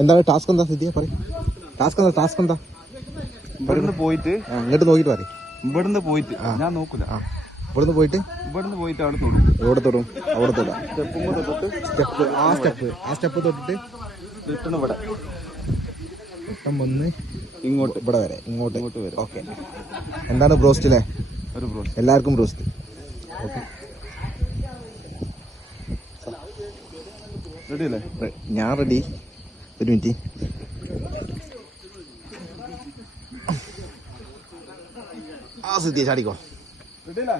എന്താണ് ടാസ്ക്? എന്താ സ്ഥിതിയാ പറയും? ടാസ്ക് എന്താ? ഇവിടുന്ന് പോയിട്ട് ഇങ്ങോട്ട് നോക്കിട്ട് പറയും. ഇവിടുന്ന് പോയിട്ട് ഞാൻ നോക്കൂല. ഇവിടുന്ന് പോയിട്ട് അവിടെ തൊടും. എവിടെ തൊടും? അവിടെ തൊടാം. സ്റ്റെപ്പ് ആ സ്റ്റെപ്പ് തൊട്ടിട്ട് റിട്ടേൺ ഇവിടെ വന്ന് ഇങ്ങോട്ട് ഇവിടെ വരെ ഇങ്ങോട്ട് വരും. ഓക്കെ. എന്താണ് ബ്രോസ്റ്റ് അല്ലേ? ഒരു ബ്രോസ്റ്റ് എല്ലാവർക്കും ബ്രോസ്റ്റ്. ഓക്കെ, റെഡി അല്ലേ? ഞാൻ റെഡി. ഒരു മിനിറ്റ്. ആ സിദ്ധിയെ ചാടിക്കോ. റെഡി അല്ലേ?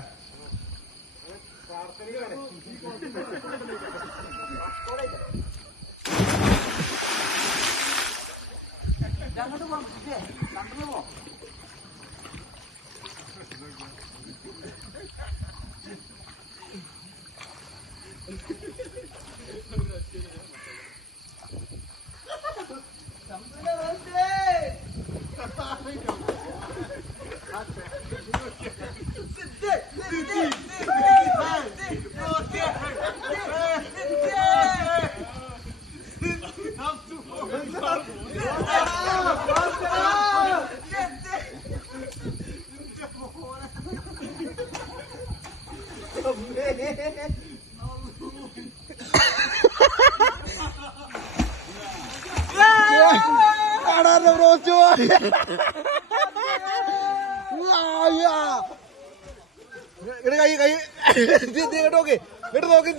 നോക്ക്